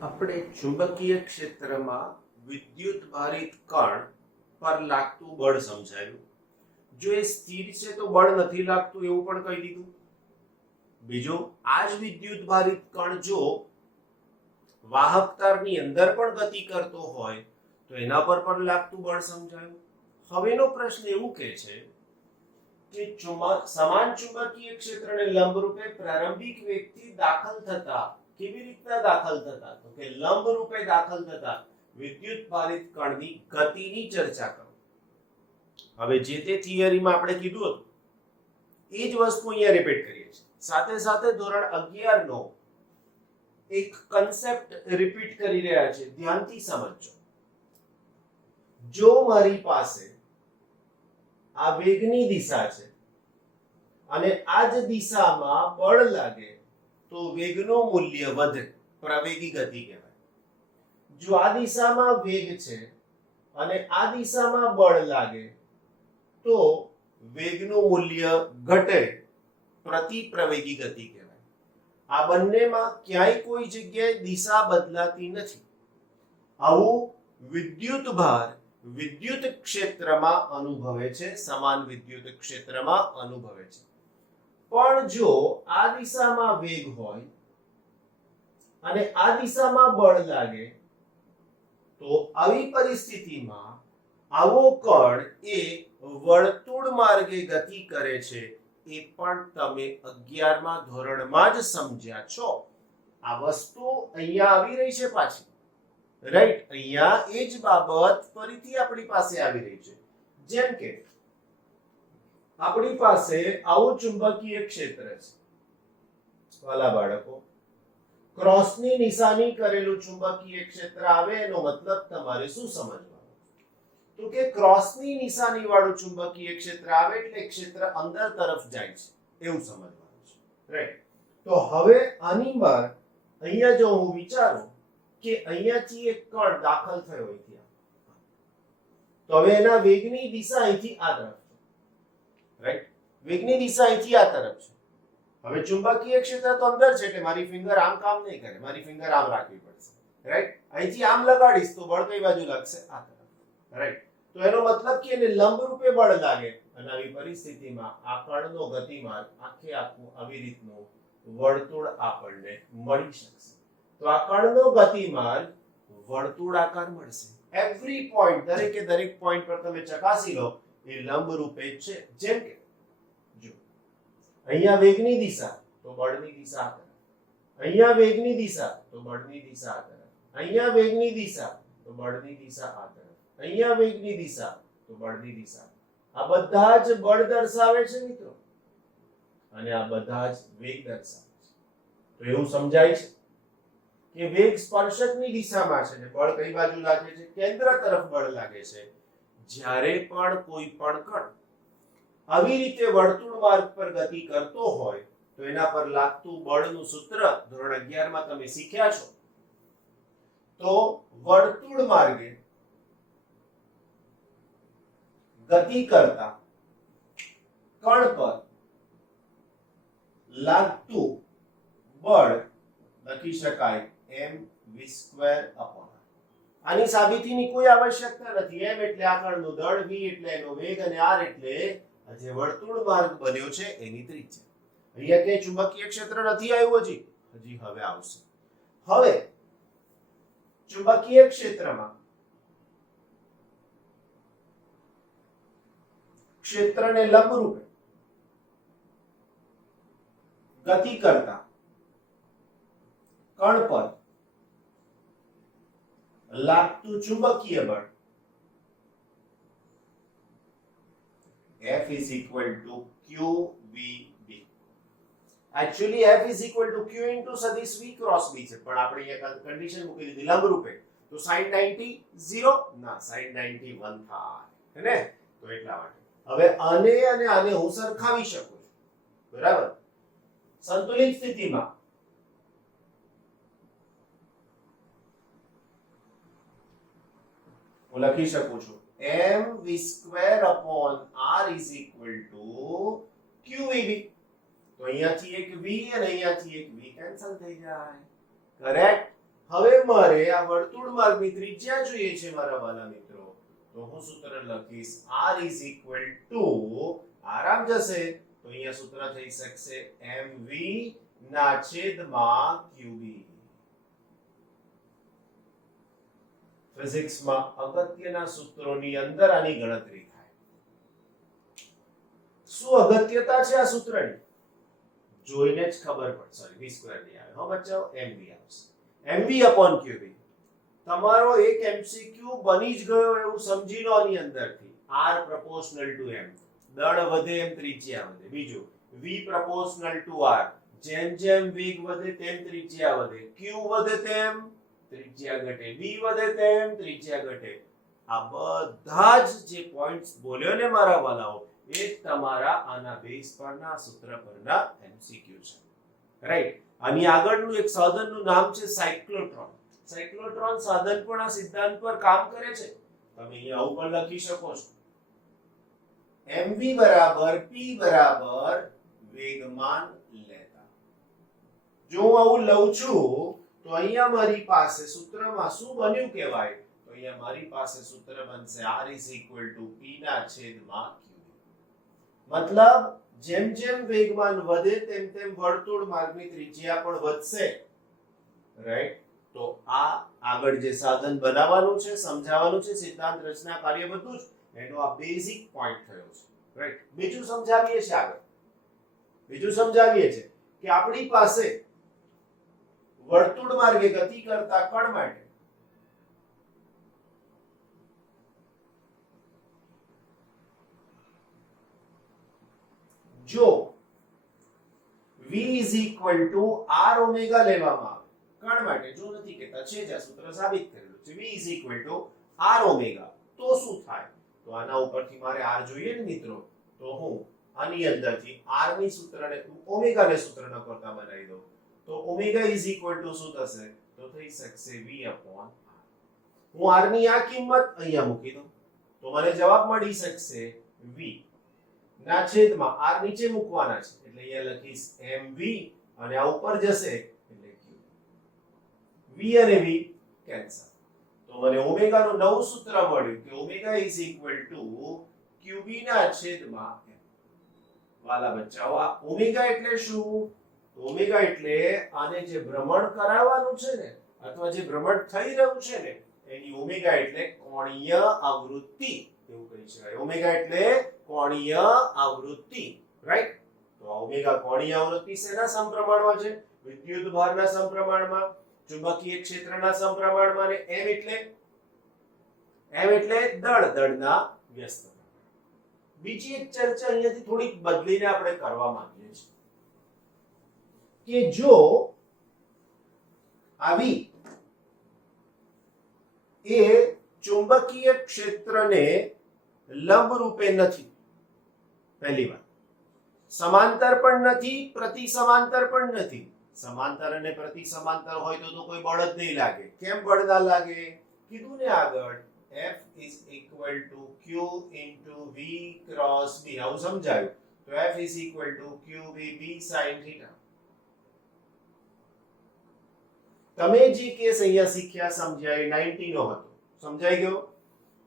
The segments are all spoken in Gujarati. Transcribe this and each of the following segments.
આપણે ચુંબકીય ક્ષેત્રમાં વિદ્યુત ભારિત કણ પર લાગતું બળ સમજાયું. જો એ સ્થિર છે તો બળ નથી લાગતું એવું પણ કહી દીધું. બીજું, આ જ વિદ્યુત ભારિત કણ જો વાહક તારની અંદર પણ ગતિ કરતો હોય તો એના પર પણ લાગતું બળ સમજાયું. હવેનો પ્રશ્ન એવું કહે છે કે સમાન ચુંબકીય ક્ષેત્રને લંબરૂપે પ્રારંભિક વેગથી દાખલ થતા કેવી રીતના દાખલ થતા, તો કે લંબ રૂપે દાખલ થતા વિદ્યુત ભારિત કણની ગતિની ચર્ચા કરો. હવે જે તે થિયરીમાં આપણે કીધું હતું એ જ વસ્તુ અહીંયા રિપીટ કરીએ છીએ. સાથે સાથે ધોરણ 11 નો એક કન્સેપ્ટ રિપીટ કરી રહ્યા છે, ધ્યાનથી સમજજો. જો મારી પાસે આ વેગની દિશા છે અને આ જ દિશામાં બળ લાગે તો વેગનું મૂલ્ય વધે, પ્રવેગી ગતિ કહેવાય. જો આ દિશામાં વેગ છે અને આ દિશામાં બળ લાગે તો વેગનું મૂલ્ય ઘટે, પ્રતિપ્રવેગી ગતિ કહેવાય. આ બંનેમાં ક્યાંય કોઈ જગ્યાએ દિશા બદલાતી નથી. આવું વિદ્યુત ભાર વિદ્યુત ક્ષેત્રમાં અનુભવે છે, સમાન વિદ્યુત ક્ષેત્રમાં અનુભવે છે. પણ જો આ દિશામાં વેગ હોય અને આ દિશામાં બળ લાગે તો આવી પરિસ્થિતિમાં આવો કણ એ વર્તુળ માર્ગે ગતિ કરે છે. એ પણ તમે 11મા ધોરણમાં જ સમજ્યા છો. આ વસ્તુ અહીંયા આવી રહી છે પાછી, રાઈટ? અહીંયા એ જ બાબત ફરીથી આપણી પાસે આવી રહી છે. જેમ કે આપણી પાસે આવું ચુંબકીય ક્ષેત્ર છે. વાલા બાળકો, ક્રોસની નિશાની કરેલું ચુંબકીય ક્ષેત્ર આવે એનો મતલબ તમારે શું સમજવાનું? તો કે ક્રોસની નિશાની વાળું ચુંબકીય ક્ષેત્ર આવે એટલે ક્ષેત્ર અંદર તરફ જાય છે એવું સમજવાનું છે, રાઈટ? તો હવે આની બહાર અહીંયા જો હું વિચારું કે અહીંયાથી એક કણ દાખલ થયો અહીંથી, તો હવે એના વેગની દિશા અહીંથી આ તરફ છે, રાઈટ? વેગની દિશા અહીંથી આ તરફ છે. હવે ચુંબકીય ક્ષેત્ર તો અંદર છે એટલે મારી ફિંગર આમ કામ નહીં કરે, મારી ફિંગર આમ રાખવી પડશે, રાઈટ? અહીંથી આમ લગાડીશ તો બળ કઈ બાજુ લાગશે? આ તરફ, રાઈટ? તો એનો મતલબ કે એને લંબ રૂપે બળ લાગે અને આવી પરિસ્થિતિમાં આ કણનો ગતિમાર્ગ આખે આખું આવી રીતનું વર્તુળ આપણને મળી શકશે. તો આ કણનો ગતિમાર્ગ વર્તુળાકાર મળશે. એવરી પોઈન્ટ, દરેકે દરેક પોઈન્ટ પર તમે ચકાસી લો એ લંબ રૂપે છે. જેમ કે જો અહીંયા વેગની દિશા તો બળની દિશા આ તરફ, અહીંયા વેગની દિશા તો બળની દિશા આ તરફ, અહીંયા વેગની દિશા તો બળની દિશા આ તરફ, અહીંયા વેગની દિશા તો બળની દિશા. આ બધા જ બળ દર્શાવે છે મિત્રો અને આ બધા જ વેગ દર્શાવે છે. તો એવું સમજાય છે કે વેગ સ્પર્શકની દિશામાં છે ને બળ કઈ બાજુ લાગે છે? કેન્દ્ર તરફ બળ લાગે છે. જ્યારે પણ કોઈ પણ કણ આવી રીતે વર્તુળ માર્ગ પર ગતિ કરતો હોય તો એના પર લાગતું બળનું સૂત્ર ધોરણ 11 માં તમે શીખ્યા છો. તો વર્તુળ માર્ગે ગતિ કરતા કણ પર લાગતું બળ લખી શકાય mv²/r. આની સાબિતીની કોઈ આવશ્યકતા નથી. m એટલે આ કણનું દળ, v એટલે એનો વેગ અને r એટલે જે વર્તુળ માર્ગ બન્યો છે એની ત્રિજ્યા. અહીંયા ક્યાંય ચુંબકીય ક્ષેત્ર નથી આવ્યું હજી હવે આવશે. હવે ચુંબકીય ક્ષેત્રમાં ક્ષેત્રને લંબ રૂપે ગતિ કરતા કણ પર લાગતું ચુંબકીય બળ F is equal to QVB. Actually F is equal to Q into સદિશ V cross B છે, પણ આપણે અહીંયા કન્ડિશન મૂકી દીધી લંબ રૂપે. તો sin 90 0 ના sin 90 1 થાય, હે ને? તો એટલા માટે હવે આને અને આને હું સરખાવી શકું છું, બરાબર? સંતુલિત સ્થિતિમાં હું લખી શકું છું mv²/r is equal to QVB. તો અહીંયાથી એક v અને અહીંયાથી એક v કેન્સલ થઈ જાય. કરેક્ટ? હવે મારે આ વર્તુળ માર્ગની ત્રિજ્યા જોઈએ છે મારા વાલા મિત્રો, તો હું સૂત્ર લખીશ r આરામ જશે તો અહીંયા સૂત્ર થઈ શકશે mv ના છેદમાં qb. ફિઝિક્સમાં અગત્યના સૂત્રોની અંદર આની ગણતરી થાય. શું અગત્યતા છે આ સૂત્રની? જોઈને જ ખબર પડશે. સોરી v સ્ક્વેર નહીં આવે, હો બચ્ચાઓ, mv આવશે. mv upon qb. તમારો એક એમસીક્યુ બની જ ગયો એવું સમજી લો આની અંદરથી. r proportional to m, દળ વધે એમ ત્રિજ્યા વધે. બીજું v proportional to r, જેમ જેમ વેગ વધે તેમ ત્રિજ્યા વધે. q વધે તેમ ત્રિજ્યા ઘટે, b વધે તેમ ત્રિજ્યા ઘટે. આ બધા જ જે પોઈન્ટ્સ બોલ્યો ને મારા વાલાઓ, એ તમારા આના બેઝ પરના સૂત્ર પરના એમસીક્યુ છે. રાઈટ. આની આગળનું એક સાધનનું નામ છે સાયક્લોટ્રોન. સાયક્લોટ્રોન સાધન પણ આ સિદ્ધાંત પર કામ કરે છે. તમે અહીંયા ઉપર લખી શકો છો mv બરાબર p બરાબર વેગમાન લેતા. જો હું આવું લઉં છું તો અહીંયા મારી પાસે સૂત્રમાં શું બન્યું કહેવાય, તો અહીંયા મારી પાસે સૂત્ર બનશે r p ના છેદમાં q. મતલબ જેમ જેમ વેગમાન વધે તેમ તેમ વર્તુળ માર્ગની ત્રિજ્યા પણ વધશે. રાઈટ. તો આ આગળ જે સાધન બનાવવાનું છે, સમજાવવાનું છે, સિદ્ધાંત રચના કાર્ય બધું જ એનો આ બેઝિક પોઈન્ટ થયો છે. રાઈટ. બીજું સમજાવીએ છે આગળ. બીજું સમજાવીએ છે કે આપણી પાસે વર્તુળ માર્ગે ગતિ કરતા કણ માટે જો v r ઓમેગા લેવામાં આવે કણ માટે, જો નથી કહેતા છે જ આ સૂત્ર સાબિત કરેલું છે, v r ઓમેગા, તો શું થાય? તો આના ઉપરથી મારે r જોઈએ ને મિત્રો, તો હું આની અંદરથી r ની સૂત્રને ઓમેગા ને સૂત્ર ન કરતા બનાવી દઉં તો ઓમેગા શું થશે? તો થઈ શકશે v upon r. હું r ની આ કિંમત અહીંયા મૂકી દઉં તો મને જવાબ મળી શકશે v ના છેદમાં r નીચે મૂકવાના છે એટલે અહીંયા લખીશ mv અને આ ઉપર જશે એટલે q. v અને v કેન્સલ. તો મને ઓમેગા નું નવું સૂત્ર મળ્યું કે ઓમેગા qb ના છેદમાં m. વાલા બચ્ચાઓ, આ ઓમેગા એટલે શું? ઓમેગા એટલે આને જે ભ્રમણ કરાવવાનું છે ને, અથવા જે ભ્રમણ થઈ રહ્યું છે ને, એની ઓમેગા એટલે કોણીય આવૃત્તિ એવું કહી શકાય. ઓમેગા એટલે કોણીય આવૃત્તિ. રાઈટ. તો આ ઓમેગા કોણીય આવૃત્તિ શેના સમપ્રમાણમાં છે? વિદ્યુત ભારના સમપ્રમાણમાં, ચુંબકીય ક્ષેત્રના સમપ્રમાણમાં, અને m એટલે દળના વ્યસ્ત. બીજી એક ચર્ચા અહીંયાથી થોડીક બદલીને આપણે કરવા માંગીએ છીએ કે જો આવી એ ચુંબકીય ક્ષેત્રને લંબ રૂપે નથી, પહેલી વાત, સમાંતર પણ નથી, પ્રતિ સમાંતર પણ નથી. સમાંતર અને પ્રતિ સમાંતર હોય તો કોઈ બળ જ નહીં લાગે. કેમ બળ ના લાગે? કીધું ને આગળ, F is equal to Q into V cross B. આવું સમજાયું. તો F is equal to QVB sin theta. તમે જે કેસ અહીંયા શીખ્યા સમજ્યા 90 નો હતો, સમજાઈ ગયો?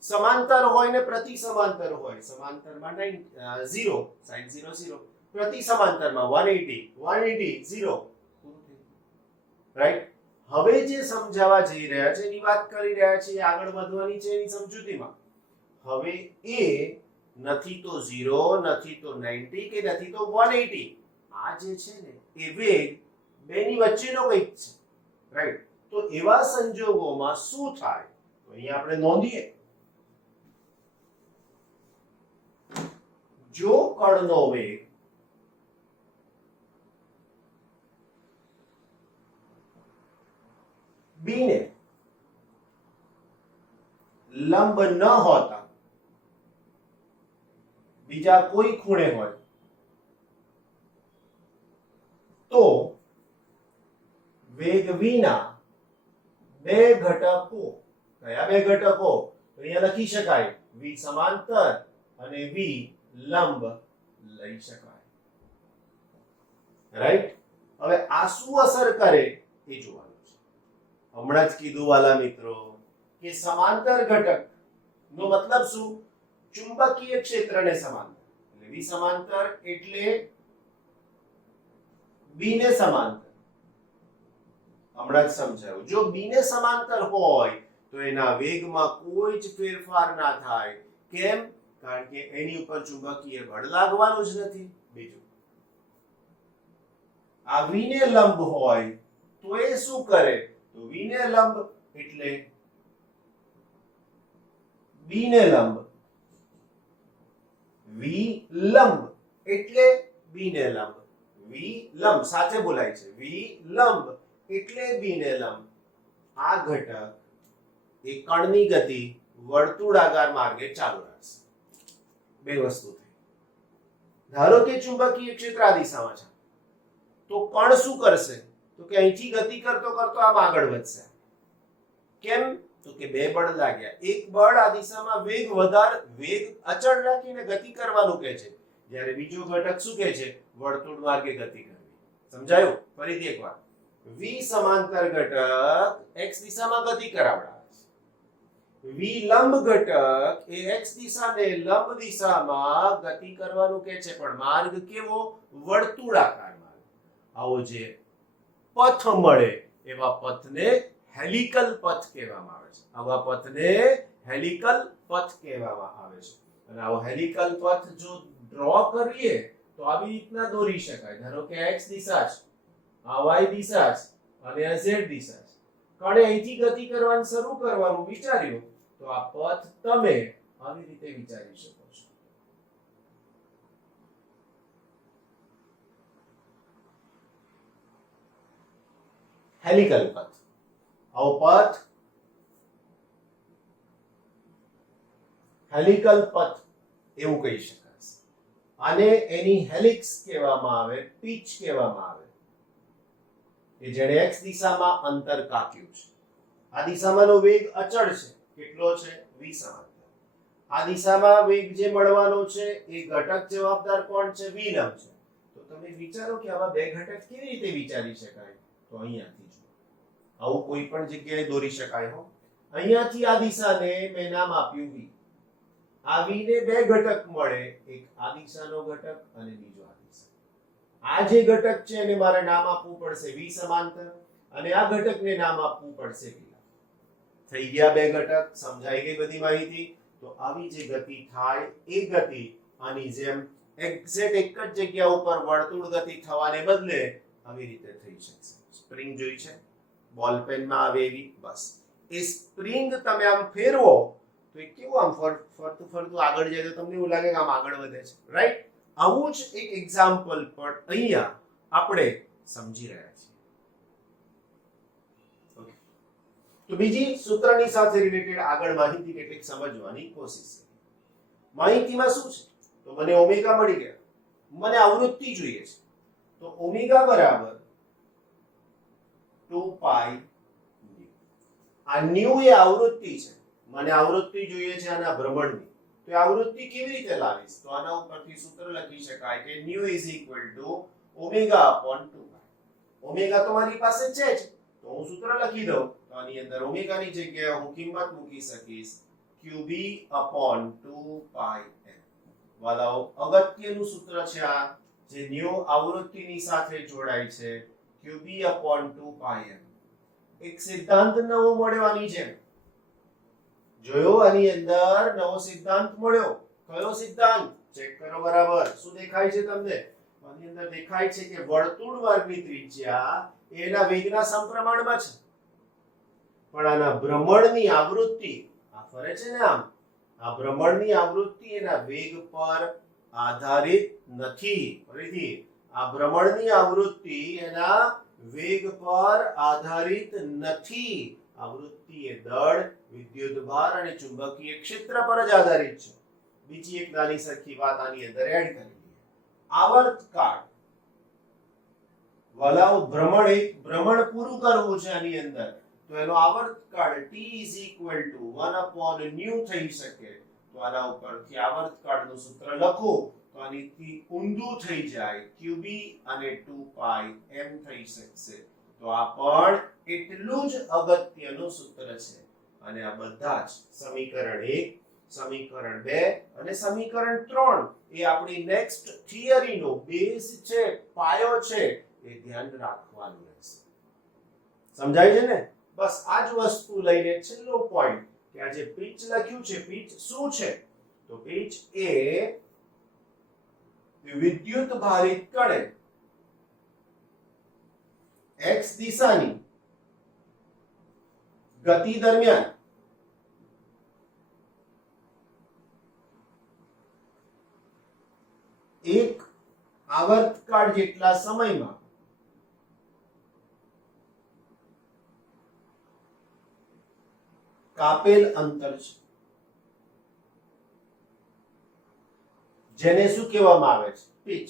સમાંતર હોય ને પ્રતિ સમાંતર હોય. સમાંતરમાં 0 sin 0 0, પ્રતિ સમાંતરમાં 180 0. રાઈટ. હવે જે સમજાવવા જઈ રહ્યા છે એની વાત કરી રહ્યા છે, આગળ વધવાની છે એની સમજૂતીમાં. હવે એ નથી તો 0, નથી તો 90 કે નથી તો 180. આ જે છે ને એ વેગ બેની વચ્ચેનો કંઈક છે. રાઈટ. તો એવા સંજોગોમાં શું થાય? તો અહીંયા આપણે નોંધીએ, જો કણનો વેગ b ને લંબ ન હોતા બીજા કોઈ ખૂણે હોય તો વેગ v ના બે ઘટકો, કયા બે ઘટકો? અહીંયા લખી શકાય v સમાંતર અને v લંબ લઈ શકાય. રાઈટ. હવે આ શું અસર કરે એ જોવાનું છે. હમણાં જ કીધું વાલા મિત્રો કે સમાંતર ઘટક નો મતલબ શું? ચુંબકીય ક્ષેત્રને સમાંતર. એટલે વી સમાંતર એટલે બી ને સમાંતર. હમણાં જ સમજાયું. જો બી ને સમાંતર હોય તો એના વેગમાં કોઈ જ ફેરફાર ના થાય. કેમ? કારણ કે એની ઉપર ચુંબકીય બળ લાગવાનું જ નથી. બીજું, આ વી ને લંબ હોય તો એ શું કરે? તો વી ને લંબ એટલે બી ને લંબ, વી લંબ એટલે બી ને લંબ, વી લંબ સાથે બોલાય છે. વી લંબ એટલે બી ને લંબ. આ ઘટક એ કણની ગતિ વર્તુળાકાર માર્ગે ચાલુ રાખશે. બે વસ્તુ થઈ. ધારો કે ચુંબકીય ક્ષેત્ર આ દિશામાં છે તો કણ શું કરશે? તો કે અહીંથી ગતિ કરતો કરતો આમ આગળ વધશે. કેમ? તો કે બે બળ લાગ્યા. એક બળ આ દિશામાં વેગ અચળ રાખીને ગતિ કરવાનું કહે છે, જ્યારે બીજો ઘટક શું કહે છે? વર્તુળ માર્ગે ગતિ કરવી. સમજાયું? ફરીથી એકવાર. વી સમાંતર ઘટક x દિશામાં ગતિ કરાવડાવે છે. વી લંબ ઘટક એ x દિશાને લંબ દિશામાં ગતિ કરવાનું કહે છે, પણ માર્ગ કેવો? વર્તુળાકાર માર્ગ. આવો જે પથ મળે એવા પથને હેલિકલ પથ કહેવામાં આવે છે. આવા પથને હેલિકલ પથ કહેવામાં આવે છે. અને આવો હેલિકલ પથ જો ડ્રો કરીએ તો આવી રીતના દોરી શકાય. ધારો કે x દિશા છે, આ y દિશા છે અને આ z દિશા છે. કણે અહીંથી ગતિ કરવાનું શરૂ કરવાનું વિચાર્યું તો આ પથ તમે આવી રીતે વિચારી શકો છો. હેલિકલ પથ. આવો પથ હેલિકલ પથ એવું કહી શકાય. આને એની હેલિક્સ કહેવામાં આવે, પિચ કહેવામાં આવે. કે જેણે x દિશામાં અંતર કાપ્યું છે. આ દિશામાંનો વેગ અચળ છે. કેટલો છે? v સમાંતર. આ દિશામાં વેગ જે મળવાનો છે એ ઘટક જવાબદાર કોણ છે? v લંબ છે. તો તમે વિચારો કે આવા બે ઘટક કેવી રીતે વિચારી શકાય? તો અહીંયાથી જો આવું કોઈ પણ જગ્યાએ દોરી શકાય હો. અહીંયાથી આ દિશાને મેં નામ આપ્યું v. આ v ને બે ઘટક મળે, એક આ દિશાનો ઘટક અને બીજો આ દિશા. આ જે ઘટક છે એને મારે નામ આપવું પડશે v સમાંતર, અને આ ઘટકને નામ આપવું પડશે v. થઈ ગયા બે ઘટક. સમજાઈ ગઈ બધી માહિતી? તો આવી જે ગતિ થાય એ ગતિ આની જેમ એક્ઝેક્ટ એક જ જગ્યા ઉપર વર્તુળ ગતિ થવાને બદલે આવી રીતે થઈ શકશે. સ્પ્રિંગ જોઈ છે બોલ પેનમાં આવે એવી? બસ એ સ્પ્રિંગ તમે આમ ફેરવો તો એ કેવું આમ ફરતું ફરતું આગળ જાય તો તમને એવું લાગે કે આમ આગળ વધે છે, રાઈટ? આવું જ એક એક્ઝામ્પલ પણ અહીંયા આપણે સમજી રહ્યા છીએ. ઓકે, તો બીજી સૂત્રની સાથે રિલેટેડ આગળ માહિતી કેટલીક સમજવાની કોશિશ કરીએ. માહિતીમાં શું છે? તો મને ઓમેગા મળી ગયા, મને આવૃત્તિ જોઈએ છે. તો ઓમેગા બરાબર 2 પાઈ ન્યુ. આ ન્યુ એ આવૃત્તિ છે. મને આવૃત્તિ જોઈએ છે આના ભ્રમણની. તો આવૃત્તિ કેવી રીતે લાવીશ? તો આના ઉપરથી સૂત્ર લખી શકાય કે new is equal to omega upon 2 pi. Omega તો મારી પાસે છે જ, તો હું સૂત્ર લખી દઉં. તો આની અંદર ઓમેગા ની જગ્યાએ હું કિંમત મૂકી શકીશ qb અપોન 2 પાઈ m. વાલાઓ, અગત્યનું સૂત્ર છે આ, જે ન્યુ આવૃત્તિની સાથે જોડાય છે. qb અપોન 2 પાઈ m. એક સિદ્ધાંત નવો મળ્યો આની જેમ. જોયો? આની અંદર નવો સિદ્ધાંત મળ્યો. કયો સિદ્ધાંત? ચેક કરો બરાબર. શું દેખાય છે તમને? આની અંદર દેખાય છે કે વર્તુળ વર્ગની ત્રિજ્યા એના વેગના સમપ્રમાણમાં છે, પણ આના ભ્રમણની આવૃત્તિ આ ફરે છે ને આમ, આ ભ્રમણની આવૃત્તિ એના વેગ પર આધારિત નથી. ફરીથી, આ ભ્રમણની આવૃત્તિ એના વેગ પર આધારિત નથી. આવૃત્તિ એ દળ, વિદ્યુતભાર અને ચુંબકીય ક્ષેત્ર પર જ આધારિત છે. બીજી એક નાની સરખી વાત આની અંદર એડ કરી લઈએ. આવર્તકાળ. વાલાઓ, ભ્રમણ પૂરું કરવું છે આની અંદર, તો એનો આવર્તકાળ t = 1 ન્યુ થઈ શકે. તો આના ઉપરથી આવર્તકાળનું સૂત્ર લખો તો આનીથી ઊંધું થઈ જાય, qb અને 2 પાઈ m થઈ શકશે. તો તો આ પણ એટલું જ અગત્યનું સૂત્ર છે અને આ બધા જ સમીકરણ 1, સમીકરણ 2 અને સમીકરણ 3 એ આપણી નેક્સ્ટ થિયરીનો બેઝ છે, પાયો છે, એ ધ્યાન રાખવાનું રહેશે. સમજાય છે ને? બસ આ જ વસ્તુ લઈને છેલ્લો પોઈન્ટ કે આ જે પિચ લખ્યું છે, પિચ શું છે? તો પિચ એ વિદ્યુત ભારિત કણે x દિશાની ગતિ દરમિયાન એક આવર્તકાળ જેટલા સમયમાં કાપેલ અંતર છે, જેને શું કહેવામાં આવે છે? પિચ.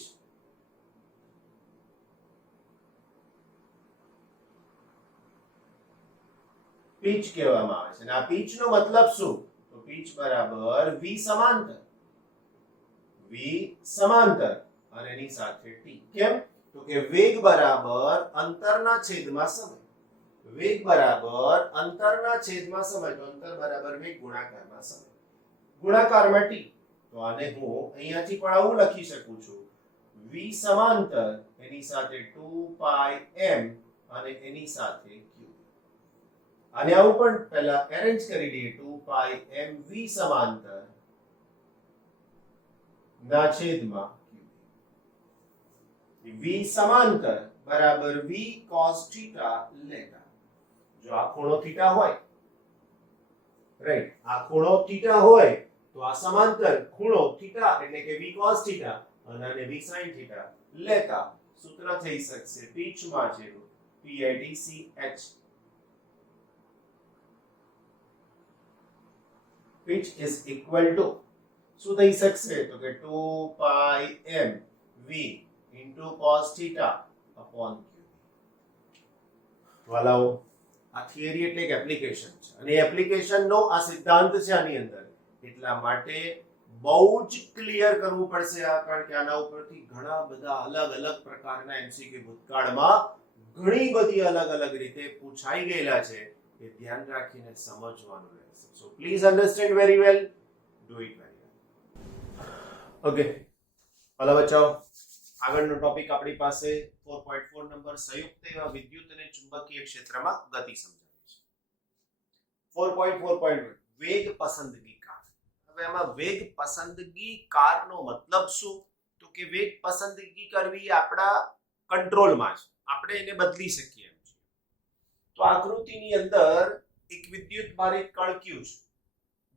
પિચ કહેવામાં આવે છે. અને આ પિચ નો મતલબ શું? તો પિચ બરાબર v સમાંતર, v સમાંતર અને એની સાથે t. કેમ? તો કે વેગ બરાબર અંતરના છેદમાં સમય. વેગ બરાબર અંતરના છેદમાં સમય, તો અંતર બરાબર વેગ ગુણાકારમાં સમય, ગુણાકારમાં t. તો આને હું અહીંયાથી પણ આવું લખી શકું છું, v સમાંતર એની સાથે 2πm અને એની સાથે q. અને આવું પણ પહેલા અરેન્જ કરી દઈએ, 2πm v સમાંતર ના છેદમાં q. v સમાંતર બરાબર v cos થીટા લેતા. જો આ ખૂણો થીટા હોય, રાઈટ, આ ખૂણો થીટા હોય તો આ સમાંતર ખૂણો થીટા એટલે કે v cos થીટા અને v sin થીટા લેતા સૂત્ર થઈ શકશે પિચ માટેનું PIDCH. pitch is equal to શું થઈ શકશે? તો કે 2πm v into cos theta upon q. વાલાઓ, આ થિયરી એટલે એક એપ્લિકેશન છે અને એપ્લિકેશન નો આ સિદ્ધાંત છે આની અંદર, એટલા માટે બહુ જ ક્લિયર કરવું પડશે આ, કારણ કે આના ઉપરથી ઘણા બધા અલગ અલગ પ્રકારના MCQ ભૂતકાળમાં ઘણી બધી અલગ અલગ રીતે પૂછાઈ ગયેલા છે, એ ધ્યાન રાખીને સમજવાનું રહેશે. So please understand very well, do it very well. Okay, ભલા બચ્ચાઓ, આગળનો ટોપિક આપણી પાસે 4.4 નંબર સંયુક્ત એવા વિદ્યુત અને ચુંબકીય ક્ષેત્રમાં ગતિ સમજાવી છે. 4.4.1 વેગ પસંદગી કાર. હવે આમાં વેગ પસંદગી કારનો મતલબ શું? તો કે વેગ પસંદગી કરવી આપણા કંટ્રોલમાં છે, આપણે એને બદલી શકીએ એમ છે. તો આકૃતિની અંદર એક વિદ્યુત ભારિત કણ q છે,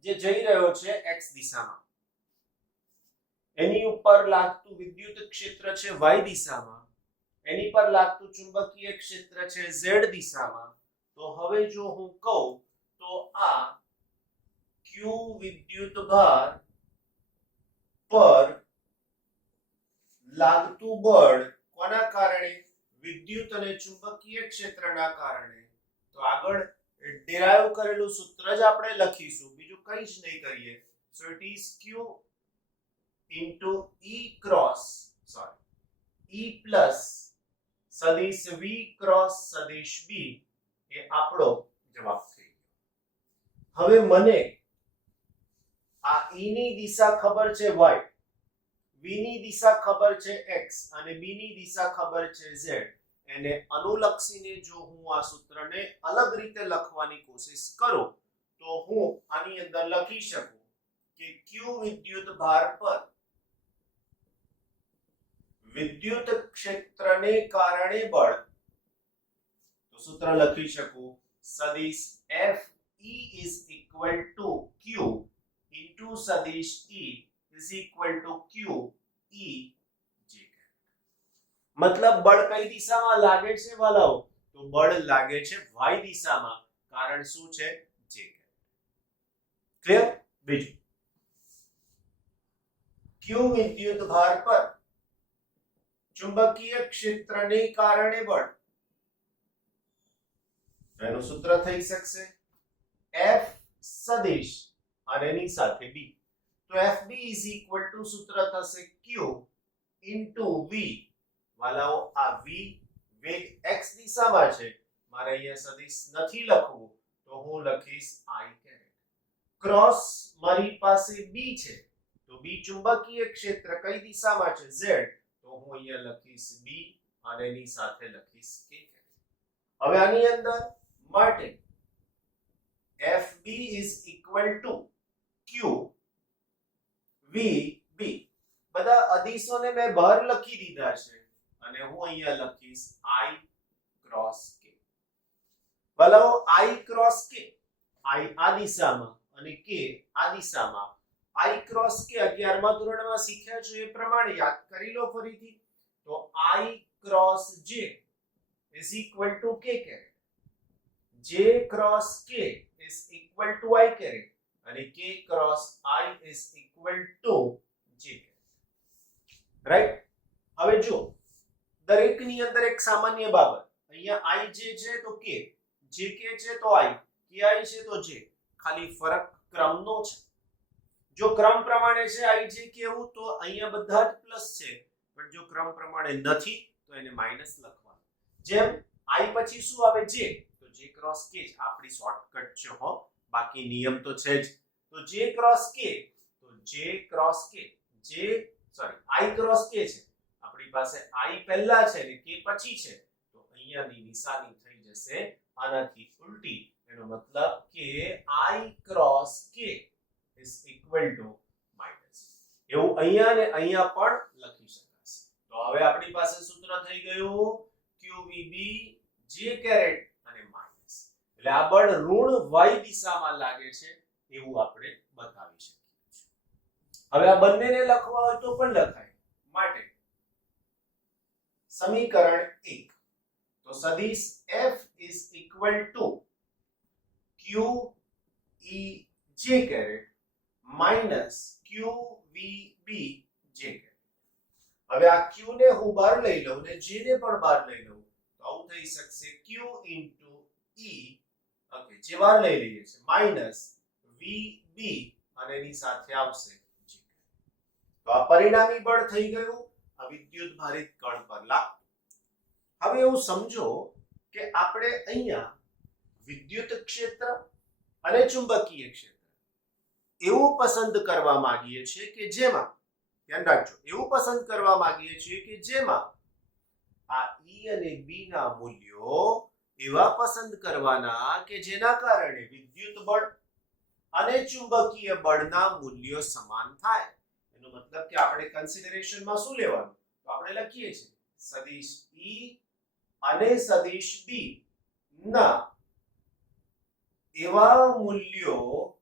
જે જઈ રહ્યો છે x દિશામાં. એની ઉપર લાગતું વિદ્યુત ક્ષેત્ર છે y દિશામાં, એની પર લાગતું ચુંબકીય ક્ષેત્ર છે z દિશામાં. તો હવે જો હું કહું તો આ q વિદ્યુત ભાર પર લાગતું બળ કોના કારણે? વિદ્યુત અને ચુંબકીય ક્ષેત્રના કારણે. તો આગળ ડેરાઇવ કરેલું સૂત્ર જ આપણે લખીશું, બીજું કંઈ જ નહીં કરીએ. So it is q into e cross e plus સદિશ v cross સદિશ b એ આપણો જવાબ થઈ ગયો. હવે મને આ e ની દિશા ખબર છે y, v ની દિશા ખબર છે x અને b ની દિશા ખબર છે z. એને અનુલક્ષીને જો હું આ સૂત્રને અલગ રીતે લખવાની કોશિશ કરું તો હું આની અંદર લખી શકું કે q વિદ્યુત ભાર પર વિદ્યુત ક્ષેત્રને કારણે બળ, તો સૂત્ર લખી શકું સદિશ Fe is equal to q into સદિશ E is equal to q E j. મતલબ બળ કઈ દિશામાં લાગે છે વાલાઓ? તો બળ લાગે છે y દિશામાં, કારણ શું છે? j. ક્લિયર? બીજું, q વિદ્યુત ભાર પર ચુંબકીય ક્ષેત્રને કારણે બળ, એનું સૂત્ર થઈ શકશે F સદિશ અને એની સાથે b. તો FB is equal to સૂત્ર થશે q into v. વાલાઓ, આ v વેગ x દિશામાં છે, મારે અહીંયા સદિશ નથી લખવું તો હું લખીશ i કેરેટ. ક્રોસ મારી પાસે b છે તો b ચુંબકીય ક્ષેત્ર કઈ દિશામાં છે z, તો હું અહીંયા લખીશ b અને એની સાથે લખીશ k કેરેટ. હવે આની અંદર માટે FB is equal to Q VB, બધા અદિશોને મેં બહાર લખી દીધા છે અને હું અહીંયા લખીશ I cross K. ભલાઓ I cross K, I આ દિશામાં અને K આ દિશામાં. I ક્રોસ K 11મા ધોરણમાં શીખ્યા છો એ પ્રમાણે યાદ કરી લો ફરીથી. તો I cross J is equal to K caret. J cross K is equal to I caret અને K cross I is equal to J caret. Right? હવે જો દરેકની અંદર એક સામાન્ય બાબત, અહીંયા I J છે તો K, J K છે તો I, K I છે તો J, ખાલી ફરક ક્રમનો છે. જો ક્રમ પ્રમાણે છે I J K એવું તો અહીંયા બધા જ પ્લસ છે, પણ જો ક્રમ પ્રમાણે નથી તો એને માઈનસ લખવાનું. જેમ I પછી શું આવે J, J ક્રોસ K આપણી શોર્ટકટ છે હો, બાકી નિયમ તો છે જ. તો J ક્રોસ K, તો J cross K, I cross K છે, આપણી પાસે I પહેલા છે ને K પછી છે, તો અહીંયાની નિશાની થઈ જશે આનાથી ઉલટી. એનો મતલબ કે I cross K is equal to minus. એવું અહીંયા ને અહીંયા પણ લખી શકાશે. તો હવે આપણી પાસે સૂત્ર થઈ ગયું QVB J કેરેટ અને માઈનસ. એટલે આ બળ ઋણ y દિશામાં લાગે છે એવું આપણે બતાવી શકીએ છીએ. હવે આ બંનેને લખવા હોય તો પણ લખાય. માટે સમીકરણ 1, તો સદિશ F is equal to Q E J caret minus QVB J caret. હવે આ Q ને હું બહાર લઈ લઉં ને J ને પણ બહાર લઈ લઉં તો આવું થઈ શકશે Q into E, ઓકે, જે બહાર લઈ લઈએ છે, માઈનસ VB અને એની સાથે આવશે J. તો આ પરિણામી બળ થઈ ગયું આ વિદ્યુત ભારિત કણ પર લાગતું. હવે એવું સમજો કે આપણે અહીંયા વિદ્યુત ક્ષેત્ર અને ચુંબકીય ક્ષેત્ર એવું પસંદ કરવા માંગીએ છીએ કે જેમાં, ધ્યાન રાખજો, એવું પસંદ કરવા માંગીએ છીએ કે જેમાં આ E અને B ના મૂલ્યો એવા પસંદ કરવાના કે જેના કારણે વિદ્યુત બળ અને ચુંબકીય બળના મૂલ્યો સમાન થાય. એનો મતલબ કે આપણે કન્સિડરેશનમાં શું લેવાનું, તો આપણે લખીએ છીએ સદિશ E અને સદિશ B ના એવા મૂલ્યો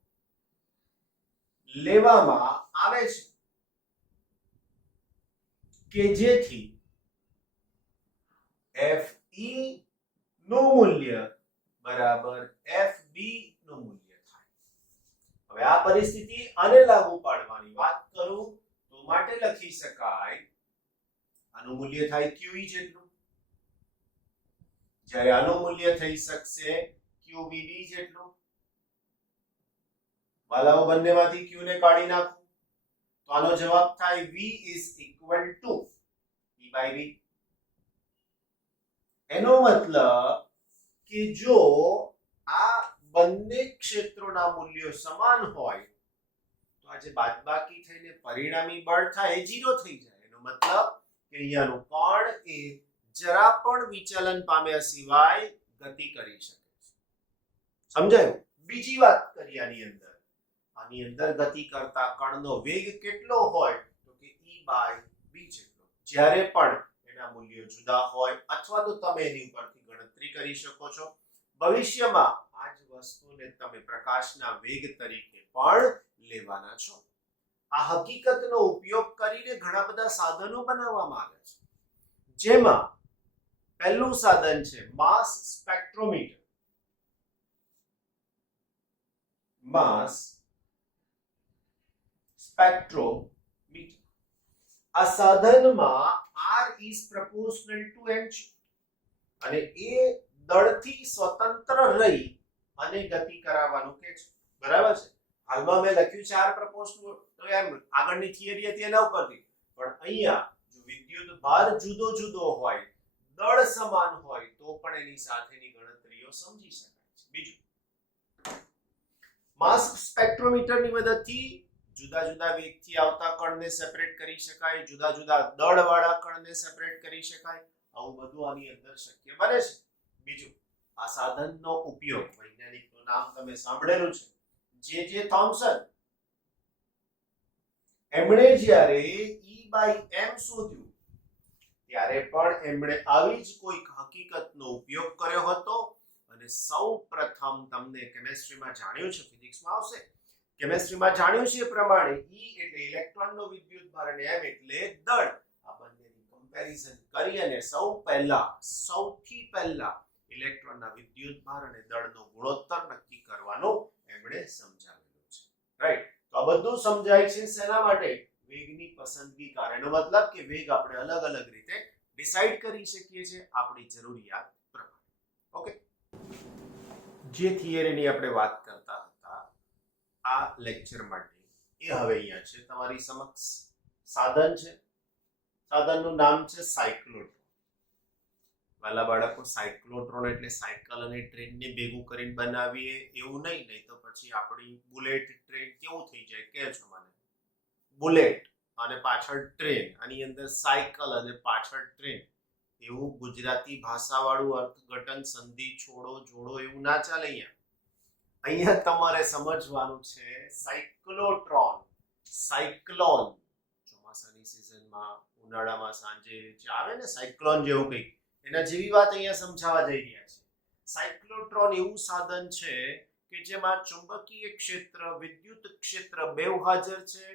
લેવામાં આવે છે કે જેથી FE નું મૂલ્ય બરાબર FB નું મૂલ્ય થાય. હવે આ પરિસ્થિતિ આને લાગુ પાડવાની વાત કરું તો માટે લખી શકાય આનું મૂલ્ય થાય QE જેટલું, જ્યારે આનું મૂલ્ય થઈ શકશે QVB જેટલું. વાલાઓ બંનેમાંથી Q ને કાઢી નાખો તો આનો જવાબ થાય V is equal to E by V. એનો મતલબ કે જો આ બંને ક્ષેત્રોના મૂલ્યો સમાન હોય તો આ જે બાદબાકી થઈને પરિણામી બળ થાય એ 0 થઈ જાય. એનો મતલબ કે અહીંયાનું કણ એ જરા પણ વિચલન પામ્યા સિવાય ગતિ કરી શકે છે. સમજાયું? બીજી વાત કરી આની અંદર ગતિ કરતા કણનો વેગ કેટલો હોય તો કે E by B જેટલો. જ્યારે પણ એના મૂલ્યો જુદા હોય અથવા તો તમે એની ઉપરથી ગણતરી કરી શકો છો. ભવિષ્યમાં આ જ વસ્તુને તમે પ્રકાશના વેગ તરીકે પણ લેવાના છો. આ હકીકતનો ઉપયોગ કરીને ઘણા બધા સાધનો બનાવવામાં આવે છે, જેમાં પહેલું સાધન છે માસ સ્પેક્ટ્રોમીટર. માસ સ્પેક્ટ્રોમીટર આ સાધનમાં R is proportional to m છે અને એ દળથી સ્વતંત્ર રહી અને ગતિ કરાવવાનું કે છે. બરાબર છે? હાલમાં મેં લખ્યું છે R proportional તો એમ આગળની થિયરી હતી એના ઉપરથી, પણ અહીંયા જો વિદ્યુત ભાર જુદો જુદો હોય, દળ સમાન હોય તો પણ એની સાથેની ગણતરીઓ સમજી શકાય છે. બીજું, માસ સ્પેક્ટ્રોમીટરની મદદથી જુદા જુદા વેગથી આવતા કણને સેપરેટ કરી શકાય, જુદા જુદા દળવાળા કણને સેપરેટ કરી શકાય. આવું બધું આની અંદર શક્ય બને છે. બીજું, આ સાધનનો ઉપયોગ, વૈજ્ઞાનિકનું નામ તમે સાંભળેલું છે, જે થોમ્સન. એમણે જ્યારે E/m શોધ્યું ત્યારે પણ એમણે આવી જ કોઈક હકીકતનો ઉપયોગ કર્યો હતો. અને સૌ પ્રથમ તમને કેમેસ્ટ્રીમાં જાણ્યું છે, ફિઝિક્સમાં આવશે, કેમેસ્ટ્રીમાં જાણ્યું છે એ પ્રમાણે E એટલે ઇલેક્ટ્રોનનો વિદ્યુત ભાર અને m એટલે દળ. આ બંનેની કમ્પેરિઝન કરી અને સૌથી પહેલા ઇલેક્ટ્રોનના વિદ્યુત ભાર અને દળનો ગુણોત્તર નક્કી કરવાનું એમણે સમજાવેલું છે. રાઈટ? તો આ બધું સમજાય છે શેના માટે? વેગની પસંદગી કારણનો મતલબ કે વેગ આપણે અલગ અલગ રીતે ડિસાઈડ કરી શકીએ છીએ આપણી જરૂરિયાત પ્રમાણે. ઓકે, જે થિયરીની આપણે વાત કરતા હતા આ લેક્ચર માટે એ હવે અહીંયા છે તમારી સમક્ષ. સાધન છે, સાધનનું નામ છે સાયક્લોટ્રોન. વાલા બાળકો, સાયક્લોટ્રોન એટલે સાયકલ અને ટ્રેનને ભેગું કરીને બનાવીએ એવું નહીં તો પછી આપણી બુલેટ ટ્રેન કેવું થઈ જાય કે છો મને? બુલેટ અને પાછળ ટ્રેન, આની અંદર સાયકલ અને પાછળ ટ્રેન, એવું ગુજરાતી ભાષાવાળું અર્થઘટન, સંધિ, છોડો, જોડો એવું ના ચાલે. અહીંયા તમારે સમજવાનું છે સાયક્લોટ્રોન, સાયક્લોન. ચોમાસાની સિઝનમાં, ઉનાળામાં સાંજે જે આવે ને સાયક્લોન જેવું કંઈક, એના જેવી વાત અહીંયા સમજાવવા જઈ રહ્યા છે. સાયક્લોટ્રોન એવું સાધન છે કે જેમાં ચુંબકીય ક્ષેત્ર, વિદ્યુત ક્ષેત્ર બેઉ હાજર છે.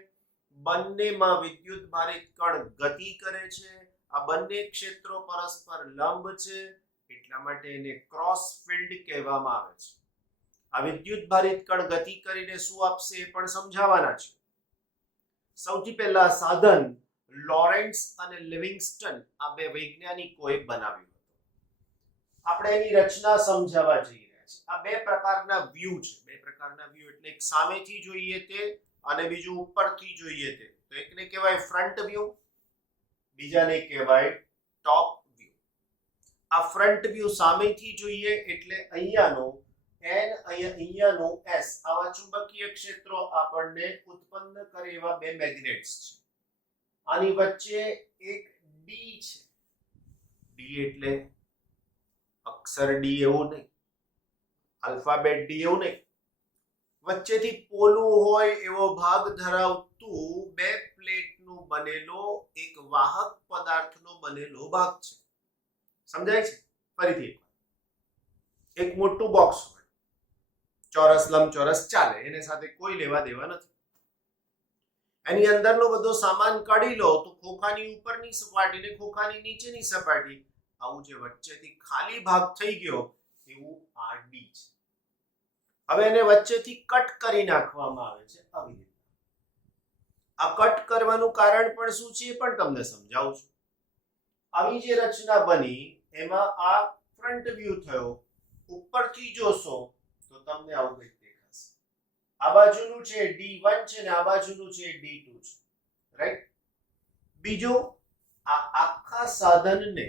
બંનેમાં વિદ્યુત ભારિત કણ ગતિ કરે છે. આ બંને ક્ષેત્રો પરસ્પર લંબ છે, એટલા માટે એને ક્રોસ ફિલ્ડ કહેવામાં આવે છે. આ વિદ્યુત ભારિત કણ ગતિ કરીને શું આપશે એ પણ સમજાવવાના છે. સૌથી પહેલા સાધન લોરેન્ટ્ઝ અને લિવિંગસ્ટન આ બે વૈજ્ઞાનિકોએ બનાવ્યું હતું. આપણે એની રચના સમજાવવા જઈ રહ્યા છીએ. આ બે પ્રકારના વ્યૂ છે. બે પ્રકારના વ્યૂ એટલે એક સામેથી જોઈએ તે અને બીજું ઉપરથી જોઈએ તે. તો એકને કહેવાય ફ્રન્ટ વ્યૂ, બીજાને કહેવાય ટોપ વ્યૂ. આ ફ્રન્ટ વ્યૂ સામેથી જોઈએ એટલે અહીંયાનો n અહીંયાનો s, આવા ચુંબકીય ક્ષેત્રો આપણને ઉત્પન્ન કરે એવા બે મેગ્નેટ્સ છે. આની વચ્ચે એક d છે. d એટલે અક્ષર d એવું નહીં, આલ્ફાબેટ d એવું નહીં, વચ્ચેથી પોલું હોય એવો ભાગ ધરાવતું બે પ્લેટનું બનેલો એક વાહક પદાર્થનો બનેલો ભાગ છે. સમજાય છે? ફરીથી એક મોટું બોક્સ હોય, ચોરસ લંબચોરસ ચાલે, એને સાથે કોઈ લેવા દેવા નથી. એની અંદરનો બધો સામાન કાઢી લો તો ખોખાની ઉપરની સપાટી ને ખોખાની નીચેની સપાટી, આવું જે વચ્ચેથી ખાલી ભાગ થઈ ગયો એવું આ ડી છે. હવે એને વચ્ચેથી કટ કરી નાખવામાં આવે છે આવી રીતે. આ કટ કરવાનું કારણ પણ શું છે એ પણ તમને સમજાવું છું. આવી જે રચના બની એમાં આ ફ્રન્ટ વ્યૂ થયો. ઉપરથી જોશો તો તમને આવું કંઈક દેખાશે. આ બાજુનું છે D1 છે ને આ બાજુનું છે D2 છે. રાઈટ? બીજું, આ આખા સાધનને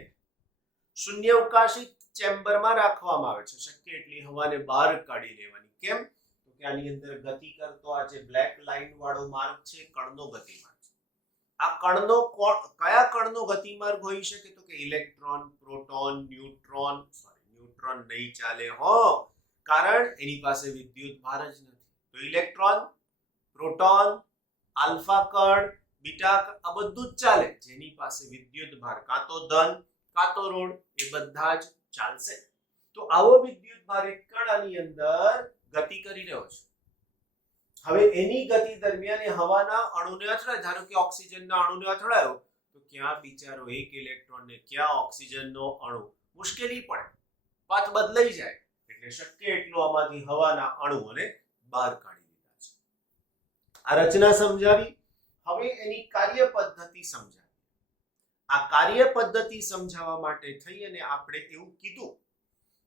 શૂન્યાવકાશી ચેમ્બરમાં રાખવામાં આવે છે. શક્ય એટલી હવાને બહાર કાઢી લેવાની. કેમ? તો કે આની અંદર ગતિ કરતો આ જે બ્લેક લાઈન વાળો માર્ગ છે કણનો ગતિમાર્ગ છે. આ કણનો કયા કણનો ગતિમાર્ગ હોઈ શકે? તો કે ઇલેક્ટ્રોન, પ્રોટોન, ન્યુટ્રોન. ન્યુટ્રોન નહીં ચાલે હો, કારણ એની પાસે વિદ્યુત ભાર જ નથી. તો ઇલેક્ટ્રોન, પ્રોટોન, આલ્ફા કણ, બીટા કણ આ બધું જ ચાલે. જેની પાસે વિદ્યુત ભાર કાં તો ધન કાં તો ઋણ, એ બધા જ ચાલશે. તો આવો વિદ્યુત ભારિત કણ આની અંદર ગતિ કરી રહ્યો છે. હવે એની ગતિ દરમિયાન એ હવાના અણુને અથડાય. ધારો કે ઓક્સિજનના અણુને અથડાયો તો ક્યાં બિચારો એક ઇલેક્ટ્રોન ને ક્યાં ઓક્સિજનનો અણુ, મુશ્કેલી પડે, પાથ બદલાઈ જાય. એટલે શક્ય એટલું આમાંથી હવાના અણુઓને બહાર કાઢી દીધા છે. આ રચના સમજાવી. હવે એની કાર્ય પદ્ધતિ સમજાવી. આ કાર્ય પદ્ધતિ સમજાવવા માટે થઈ અને આપણે એવું કીધું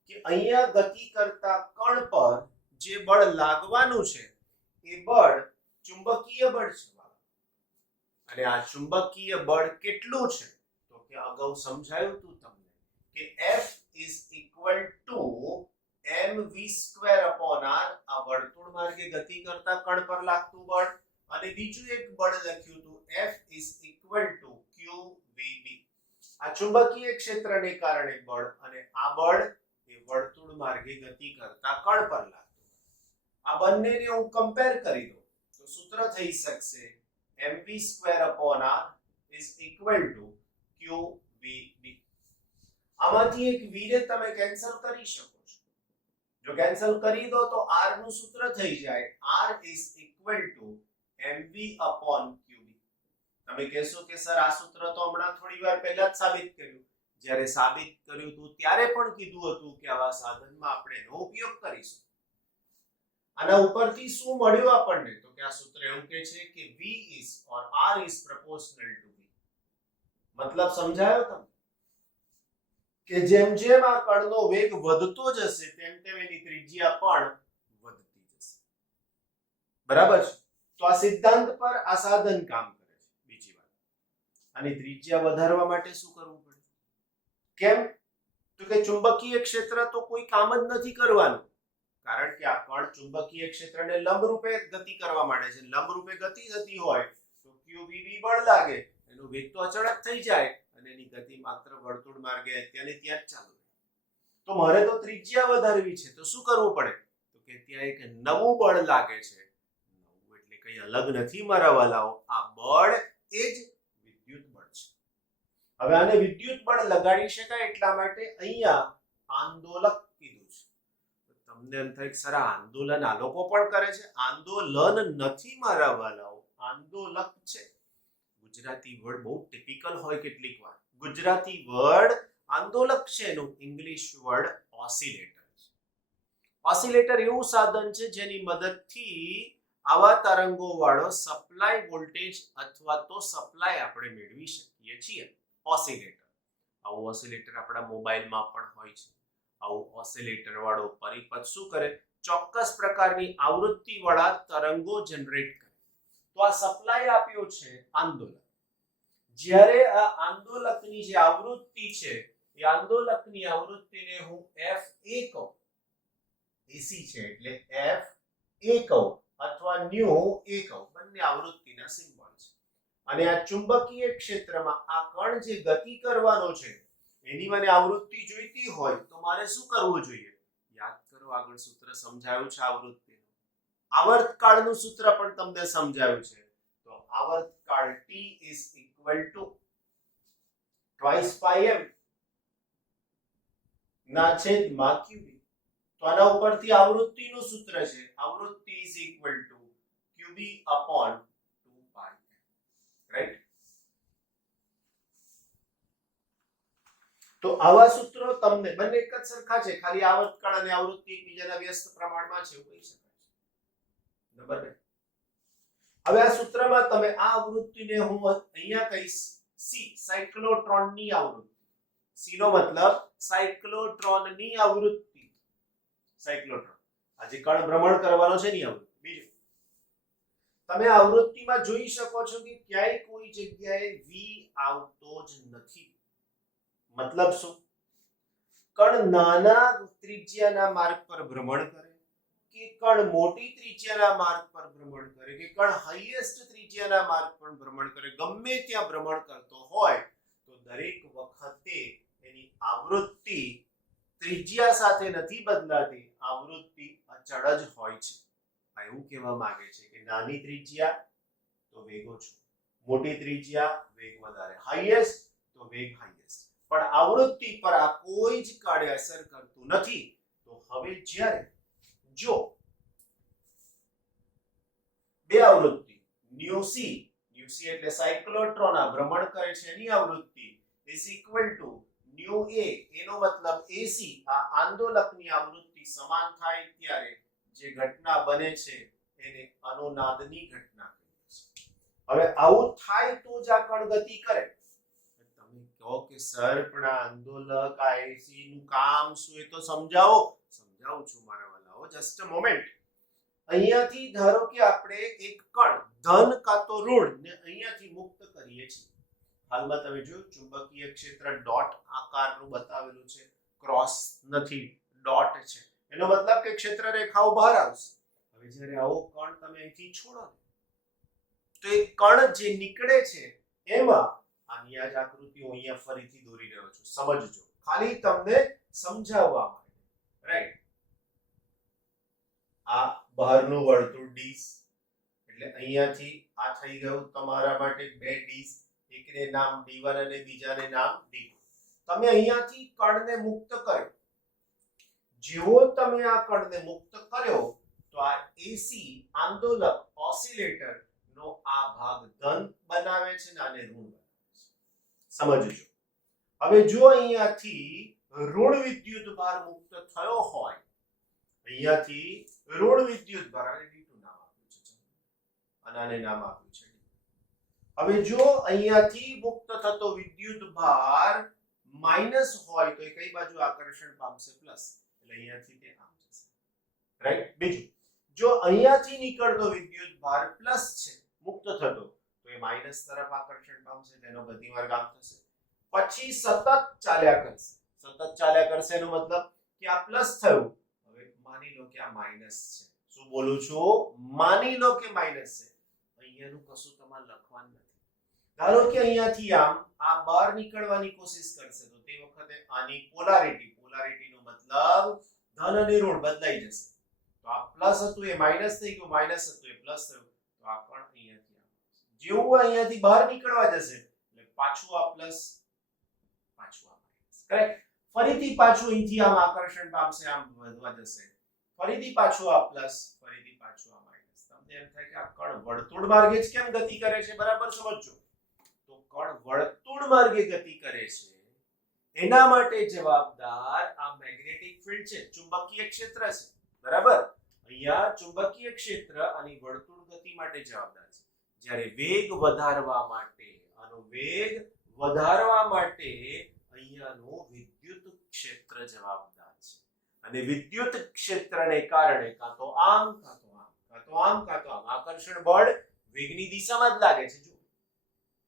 કે અહીંયા ગતિ કરતા કણ પર જે બળ લાગવાનું છે એ બળ ચુંબકીય બળ છે. અને આ ચુંબકીય બળ કેટલું છે? તો કે અગાઉ સમજાયું હતું તમને કે F is equal to mv² upon r આ વર્તુળ માર્ગે ગતિ કરતા કણ પર લાગતું બળ અને બીજું એક બળ લખ્યું હતું F is equal to qvb આ ચુંબકીય ક્ષેત્રને કારણે બળ અને આ બળ એ વર્તુળ માર્ગે ગતિ કરતા કણ પર લાગતું આ બંનેને હું કમ્પેર કરી દઉં તો સૂત્ર થઈ શકશે mv² upon r is equal to qvb આમાંથી એક v ને તમે કેન્સલ કરી શકો છો જો કેન્સલ કરી દો તો r નું સૂત્ર થઈ જાય r is equal to mv upon qb તમે કહેશો કે સર આ સૂત્ર તો હમણાં થોડી વાર પહેલા જ સાબિત કર્યું જ્યારે સાબિત કર્યું હતું ત્યારે પણ કીધું હતું કે આવા સાધનમાં આપણે એનો ઉપયોગ કરીશું આના ઉપરથી શું મળ્યું આપણને તો કે આ સૂત્ર એવું કહે છે કે v is or r is proportional to v મતલબ સમજાયો તમને કે જેમ જેમ આ કણનો વેગ વધતો જશે તેમ તેમ એની ત્રિજ્યા પણ વધતી જશે બરાબર છે તો આ સિદ્ધાંત પર આ સાધન કામ કરે છે બીજી વાત આની ત્રિજ્યા વધારવા માટે શું કરવું પડે કેમ તો કે ચુંબકીય ક્ષેત્ર તો કોઈ કામ જ નથી કરવાનું કારણ કે આ કણ ચુંબકીય ક્ષેત્રને લંબરૂપે ગતિ કરવા માંડે છે લંબરૂપે ગતિ થતી હોય તો qvb બળ લાગે એનો વેગ તો અચળ જ થઈ જાય અને એની ગતિ માત્ર વર્તુળ માર્ગે અત્યારે ત્યાં જ ચાલુ તો મારે તો ત્રિજ્યા વધારવી છે તો શું કરવું પડે તો કે ત્યાં એક નવું બળ લાગે છે નવું એટલે કંઈ અલગ નથી મારા વાલાઓ આ બળ એ જ વિદ્યુત બળ છે હવે આને વિદ્યુત બળ લગાડી શકાય એટલા માટે અહીંયા આંદોલક કીધું છે તમને એમ થાય કે સર આંદોલન આ લોકો પણ કરે છે આંદોલન નથી મારા વાલાઓ આંદોલક છે ગુજરાતી વર્ડ બહુ ટિપિકલ હોય કેટલીક વાર ગુજરાતી વર્ડ આંદોલક છે એનું ઇંગ્લિશ વર્ડ ઓસિલેટર છે ઓસિલેટર એવું સાધન છે જેની મદદથી આવા તરંગો વાળો સપ્લાય વોલ્ટેજ અથવા તો સપ્લાય આપણે મેળવી શકીએ છીએ ઓસિલેટર આવું ઓસિલેટર આપણા મોબાઈલમાં પણ હોય છે આવું ઓસિલેટર વાળો પરિપથ શું કરે ચોક્કસ પ્રકારની આવૃત્તિ વાળા તરંગો જનરેટ કરે તો આ સપ્લાય આપ્યો છે આંદોલક જ્યારે આ આંદોલકની જે આવૃત્તિ છે એ આંદોલકની આવૃત્તિને હું fa કહું એસી છે એટલે fa કહું અથવા ન્યુ a કહું બંને આવૃત્તિના સિમ્બોલ છે અને આ ચુંબકીય ક્ષેત્રમાં આ કણ જે ગતિ કરવાનો છે એની મને આવૃત્તિ જોઈતી હોય તો મારે શું કરવું જોઈએ યાદ કરો આગળ સૂત્ર સમજાયું છે આવૃત્તિનું આવર્તકાળનું સૂત્ર પણ તમને સમજાયું છે તો આવર્તકાળ t is equal to twice pi m ના છેદમાં qb તો આના ઉપરથી આવૃત્તિનું સૂત્ર છે આવૃત્તિ is equal to qb upon 2 pi right તો આવા સૂત્રો તમને બંને એક જ સરખા છે ખાલી આવર્તકાળ અને આવૃત્તિ એકબીજાના વ્યસ્ત પ્રમાણમાં છે એવું કહી શકાય નંબર 2 હવે આ સૂત્રમાં તમે આ આવૃત્તિને હું અહીંયા કહીશ c સાયક્લોટ્રોનની આવૃત્તિ c નો મતલબ સાયક્લોટ્રોનની આવૃત્તિ સાયક્લોટ્રોન આ જે કણ ભ્રમણ કરવાનો છે ની આવૃત્તિ બીજું તમે આવૃત્તિમાં જોઈ શકો છો કે ક્યાંય કોઈ જગ્યાએ v આવતો જ નથી मतलब શું કણ નાના ત્રિજ્યાના માર્ગ પર ભ્રમણ કરે કે કણ મોટી ત્રિજ્યાના માર્ગ પર ભ્રમણ કરે કે કણ હાઈએસ્ટ ત્રિજ્યાના માર્ગ પર ભ્રમણ કરે ગમે ત્યાં ભ્રમણ કરતો હોય તો દરેક વખતે એની આવૃત્તિ ત્રિજ્યા સાથે નથી બદલાતી આવૃત્તિ અચળ જ હોય છે આ એવું કહેવા માંગે છે કે નાની ત્રિજ્યા તો વેગ ઓછો મોટી ત્રિજ્યા વેગ વધારે હાઈએસ્ટ તો વેગ હાઈએસ્ટ પણ આવૃત્તિ પર આ કોઈ જ કાળે અસર કરતું નથી તો હવે જ્યારે જો બે આવૃત્તિ ન્યુ સી એટલે સાયક્લોટ્રોન આ ભ્રમણ કરે છે એની આવૃત્તિ is equal to new a એનો મતલબ ac આ આંદોલકની આવૃત્તિ સમાન થાય ત્યારે જે ઘટના બને છે એને અનુનાદની ઘટના કહીએ છીએ હવે આવું થાય તો જ આ કણ ગતિ કરે કહો કે સર પણ આ આંદોલક આ એસી નું કામ શું એ તો સમજાવું છું મારા વાલાઓ જસ્ટ અ મોમેન્ટ અહીંયાથી ધારો કે આપણે એક કણ ધન કા તો ઋણ ને અહીંયાથી મુક્ત કરીએ છીએ હાલમાં તમે જોયું ચુંબકીય ક્ષેત્ર ડોટ આકારનું બતાવેલું છે, ક્રોસ નથી, ડોટ છે, એનો મતલબ કે ક્ષેત્ર રેખાઓ બહાર આવશે. હવે જ્યારે આવો કણ તમે અહીંથી છોડો તો એ કણ જે નીકળે છે એમાં આની આ જ આકૃતિ હું અહીંયા ફરીથી દોરી રહ્યો છું, સમજજો, ખાલી તમને સમજાવવા માટે, રાઈટ. આ બહારનું વર્તુળ ડીશ, એટલે અહીંયાથી આ થઈ ગયું તમારા માટે બે ડીશ, એકને નામ D1 અને બીજાને નામ D2. તમે અહીંયાથી કણને મુક્ત કર્યો, જેવો તમે આ કણને મુક્ત કર્યો તો આ AC આંદોલક ઓસિલેટર નો આ ભાગ ધન બનાવે છે અને આને ઋણ બનાવે છે, સમજજો. હવે જો અહીંયાથી ઋણ વિદ્યુત ભાર મુક્ત થયો હોય, અહીંયાથી ઋણ વિદ્યુત ભાર, આને D2 નામ આપ્યું છે અને આને નામ આપ્યું છે. હવે જો અહીંયાથી મુક્ત થતો વિદ્યુત ભાર માઈનસ હોય તો એ કઈ બાજુ આકર્ષણ પામશે? પ્લસ. એટલે અહીંયાથી તે આમ જશે, રાઈટ. બીજું, જો અહીંયાથી નીકળતો વિદ્યુત ભાર પ્લસ છે મુક્ત થતો, તો એ માઈનસ તરફ આકર્ષણ પામશે, તેનો ગતિમાર્ગ આમ થશે, પછી સતત ચાલ્યા કરશે. સતત ચાલ્યા કરશે એનો મતલબ કે આ પ્લસ થયું, હવે માની લો કે આ માઈનસ છે. શું બોલું છું? માની લો કે માઈનસ છે. અહીંયાનું કશું તમારે લખવાનું નથી. ધારો કે અહીંયાથી આમ આ બહાર નીકળવાની કોશિશ કરશે તો તે વખતે આની પોલારિટીનો મતલબ ધન અને ઋણ બદલાઈ જશે. તો આ પ્લસ હતું એ માઈનસ થઈ ગયું, માઈનસ હતું એ પ્લસ થયું, તો આ કણ અહીંયાથી જેવું અહીંયાથી બહાર નીકળવા જશે એટલે પાછું આ પ્લસ, પાછું આ માઈનસ, કરેક્ટ. ફરીથી પાછું અહીંથી આમ આકર્ષણ પામશે, આમ વધવા જશે, ફરીથી પાછું આ પ્લસ, ફરીથી પાછું આ માઈનસ. તમને એમ થાય કે આ કણ વર્તુળ માર્ગે જ કેમ ગતિ કરે છે? બરાબર સમજજો. તો કણ વર્તુળ માર્ગે ગતિ કરે છે એના માટે જવાબદાર આ મેગ્નેટિક ફિલ્ડ છે, ચુંબકીય ક્ષેત્ર છે, બરાબર. અહીંયા ચુંબકીય ક્ષેત્ર અને વર્તુળ ગતિ માટે જવાબદાર છે. જ્યારે વેગ વધારવા માટે, આનો વેગ વધારવા માટે અહીંયાનું વિદ્યુત ક્ષેત્ર જવાબદાર છે. અને વિદ્યુત ક્ષેત્રને કારણે કાં તો આમ કાં તો આમ, કાં તો આમ કાં તો આમ આકર્ષણ બળ વેગની દિશામાં જ લાગે છે. જો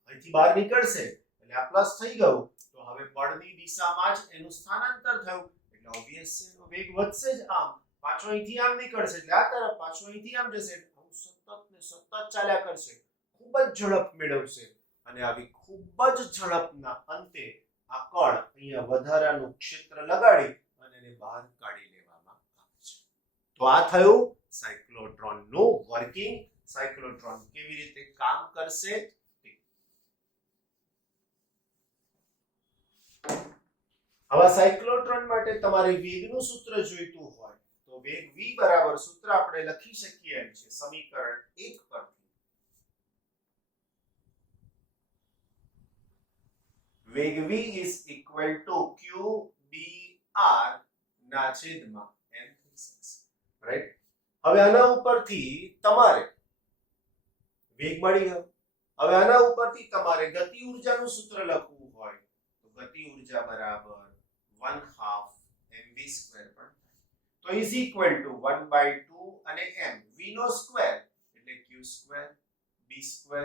અહીંથી બહાર નીકળશે એટલે આ પ્લસ થઈ ગયું, તો હવે બળની દિશામાં જ એનું સ્થાનાંતર થયું, એટલે ઓબ્વિયસ છે વેગ વધશે જ. આમ પાછો અહીંથી આમ નીકળશે એટલે આ તરફ, પાછો અહીંથી આમ જશે, સતત ને સતત ચાલ્યા કરશે, ખૂબ જ ઝડપ મેળવશે અને આવી ખૂબ જ ઝડપના અંતે આ કણ અહીંયા વધારાનું ક્ષેત્ર લગાડી અને એને બહાર કાઢી લેવામાં આવે છે. તો આ થયું સાયક્લોટ્રોનનું વર્કિંગ. સાયક્લોટ્રોન કેવી રીતે કામ કરશે? હવે સાયક્લોટ્રોન માટે તમારે વેગનું સૂત્ર જોઈતું હોય તો વેગ v બરાબર સૂત્ર આપણે લખી શકીએ એમ છે સમીકરણ 1 પરથી. વેગ v is equal to q dr ના છેદમાં n થઈ શકશે, રાઈટ. હવે આના ઉપરથી તમારે વેગ મળી ગયો. હવે આના ઉપરથી તમારે ગતિ ઊર્જાનું સૂત્ર લખવું હોય તો ગતિ ઊર્જા બરાબર 1/2 mv² પણ તો is equal to 1/2 અને m v નો સ્ક્વેર એટલે q² b²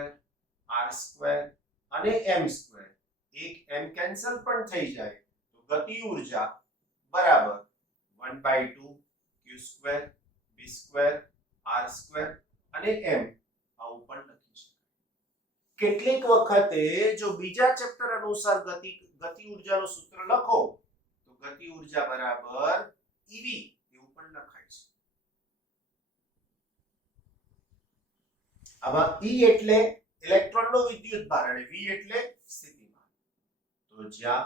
r² અને m². એક m કેન્સલ પણ થઈ જાય તો ગતિ ઊર્જા બરાબર 1/2 q² b² r² અને m આવું પણ લખી શકાય. કેટલીક વખતે જો બીજા ચેપ્ટર અનુસાર ગતિ ઊર્જાનું સૂત્ર લખો તો ગતિ ઊર્જા બરાબર ev એવું પણ લખાય છે. આમાં e એટલે ઇલેક્ટ્રોનનો વિદ્યુત ભાર અને v એટલે સ્થિતિમાન. તો જ્યાં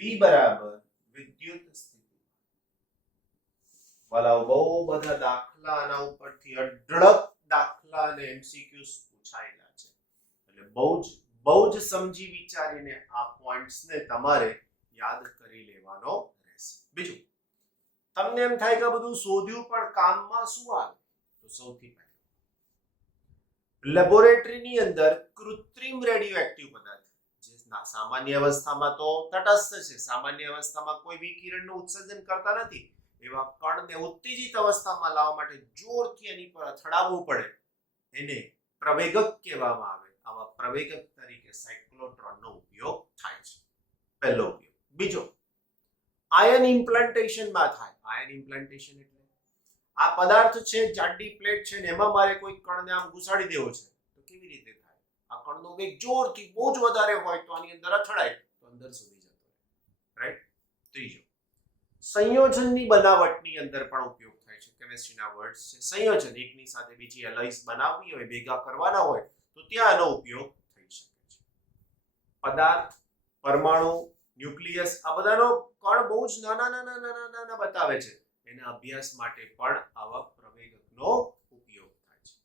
v બરાબર વિદ્યુત સ્થિતિમાન. વાલાઓ બહુ બધા દાખલા આના ઉપરથી અઢળક દાખલા અને MCQs પૂછાયેલા છે, એટલે બહુ જ સમજી વિચારીને આ પોઈન્ટ્સને તમારે યાદ કરી લેવાનો રહેશે. બીજું, તમને એમ થાય કે બધું શોધ્યું પણ કામમાં શું આવે? તો સૌથી પહેલા લેબોરેટરીની અંદર કૃત્રિમ રેડિયોએક્ટિવ પદાર્થ જે સામાન્ય અવસ્થામાં તો તટસ્થ છે, સામાન્ય અવસ્થામાં કોઈ વિકિરણનું ઉત્સર્જન કરતા નથી, એવા કણને ઉત્તેજિત અવસ્થામાં લાવવા માટે જોરથી એની પર અથડાવવું પડે, એને પ્રવેગક કહેવામાં આવે. આવા પ્રવેગક તરીકે સાયક્લોટ્રોનનો ઉપયોગ થાય છે. પહેલો ઉપયોગ. બીજો, આયન ઇમ્પ્લાન્ટેશનમાં થાય. આયન ઇમ્પ્લાન્ટેશન એટલે આ પદાર્થ છે, જાડી પ્લેટ છે ને એમાં મારે કોઈ કણને આમ ઘુસાડી દેવો છે, તો કેવી રીતે થાય? આ કણનો વેગ જોરથી બહુ જ વધારે હોય તો આની અંદર અથડાય તો અંદર સુધી જતો રહે. રાઈટ. ત્રીજો, સંયોજનની બનાવટની અંદર પણ ઉપયોગ થાય છે. કેમિસ્ટ્રીના વર્ડ્સ છે. સંયોજન, એકની સાથે બીજી એલોયસ બનાવવી હોય, ભેગા કરવાના હોય તો ત્યાં આનો ઉપયોગ થઈ શકે છે. પદાર્થ, પરમાણુ, ન્યુક્લિયસ, આ બધાનો કણ બહુ જ નાના બતાવે છે. એના અભ્યાસ માટે પણ આવા પ્રવેગકનો ઉપયોગ થાય છે.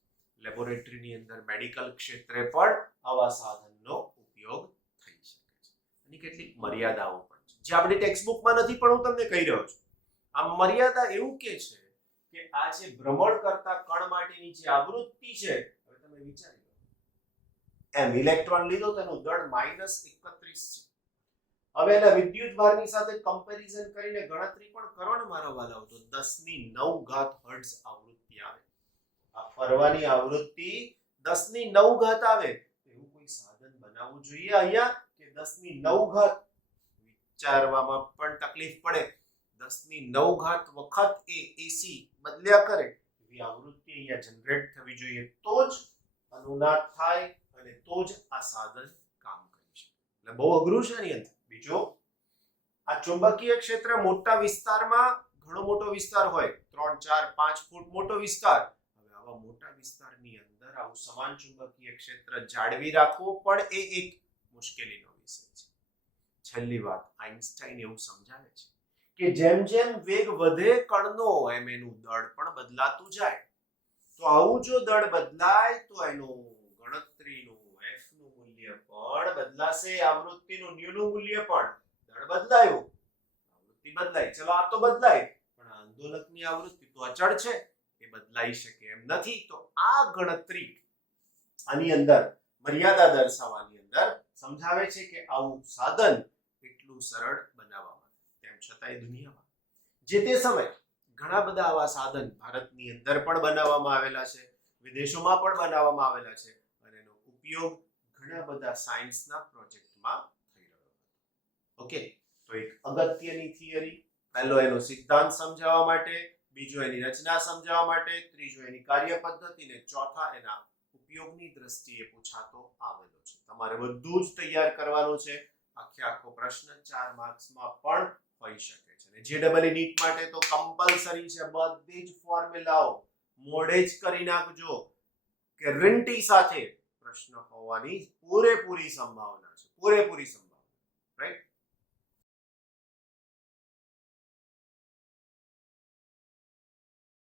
લેબોરેટરીની અંદર, મેડિકલ ક્ષેત્રે પણ આવા સાધનનો ઉપયોગ થઈ શકે છે. એની કેટલીક મર્યાદાઓ પણ છે જે આપણી ટેક્સ્ટબુકમાં નથી, પણ હું તમને કહી રહ્યો છું. આ મર્યાદા એવું કે છે કે આ જે ભ્રમણ કરતા કણ માટેની જે આવૃત્તિ છે, હવે તમે વિચારી લો, એમ ઇલેક્ટ્રોન લીધો તેનું દળ -31 છે. હવે એના વિદ્યુત ભારની સાથે કમ્પેરિઝન કરીને ગણતરી પણ કરો ને મારા વાલાઓ, તો 10⁹ હર્ટ્ઝ આવૃત્તિ આવે. આ ફરવાની આવૃત્તિ 10⁹ આવે. એવું કોઈ સાધન બનાવવું જોઈએ અહીંયા કે 10⁹? વિચારવામાં પણ તકલીફ પડે. 10⁹ વખત એ એસી બદલ્યા કરે એવી આવૃત્તિ અહીંયા જનરેટ થવી જોઈએ, તો જ અનુનાદ થાય અને તો જ આ સાધન કામ કરી શકે. એટલે બહુ અઘરું છે એની અંદર. બીજો, આ ચુંબકીય ક્ષેત્ર મોટા વિસ્તારમાં, ઘણો મોટો વિસ્તાર હોય, 3, 4, 5 ફૂટ મોટો વિસ્તાર. હવે આવા મોટા વિસ્તારની અંદર આવું સમાન ચુંબકીય ક્ષેત્ર જાળવી રાખવું પણ એ એક મુશ્કેલીનો વિષય છે. છેલ્લી વાત, આઇન્સ્ટાઈન એવું સમજાવે છે કે જેમ જેમ વેગ વધે કણનો, એમ એનું દળ પણ બદલાતું જાય. તો આવું જો દળ બદલાય તો એનું ગણતરીનું f નું મૂલ્ય પણ બદલાશે, આવૃત્તિનું ન્યુનું મૂલ્ય પણ. દળ બદલાયું, આવૃત્તિ બદલાય, ચલો આ તો બદલાય, પણ આંદોલકની આવૃત્તિ તો અચળ છે, એ બદલાઈ શકે એમ નથી. તો આ ગણતરી આની અંદર મર્યાદા દર્શાવવાની અંદર સમજાવે છે કે આવું સાધન એટલું સરળ બનાવવામાં, તેમ છતાંય દુનિયામાં જે તે સમય ઘણા બધા આવા સાધન ભારતની અંદર પણ બનાવવામાં આવેલા છે, વિદેશોમાં પણ બનાવવામાં આવેલા છે, અને એનો ઉપયોગ ઘણા બધા સાયન્સના પ્રોજેક્ટમાં થઈ રહ્યો હતો. ઓકે, તો એક અગત્યની થિયરી, પહેલો એનો સિદ્ધાંત સમજાવવા માટે, બીજો એની રચના સમજાવવા માટે, ત્રીજો એની કાર્ય પદ્ધતિ ને ચોથા એના ઉપયોગની દ્રષ્ટિએ પૂછાતો આવેલો છે. તમારે બધું જ તૈયાર કરવાનું છે. આખો પ્રશ્ન 4 માર્ક્સમાં પણ હોઈ શકે છે. અને જેડબલઈ નીટ માટે તો કમ્પલસરી છે. બધી જ ફોર્મ્યુલાઓ મોડે જ કરી નાખજો, ગેરંટી સાથે પ્રશ્ન હોવાની પૂરેપૂરી સંભાવના છે, પૂરેપૂરી સંભાવના. રાઈટ.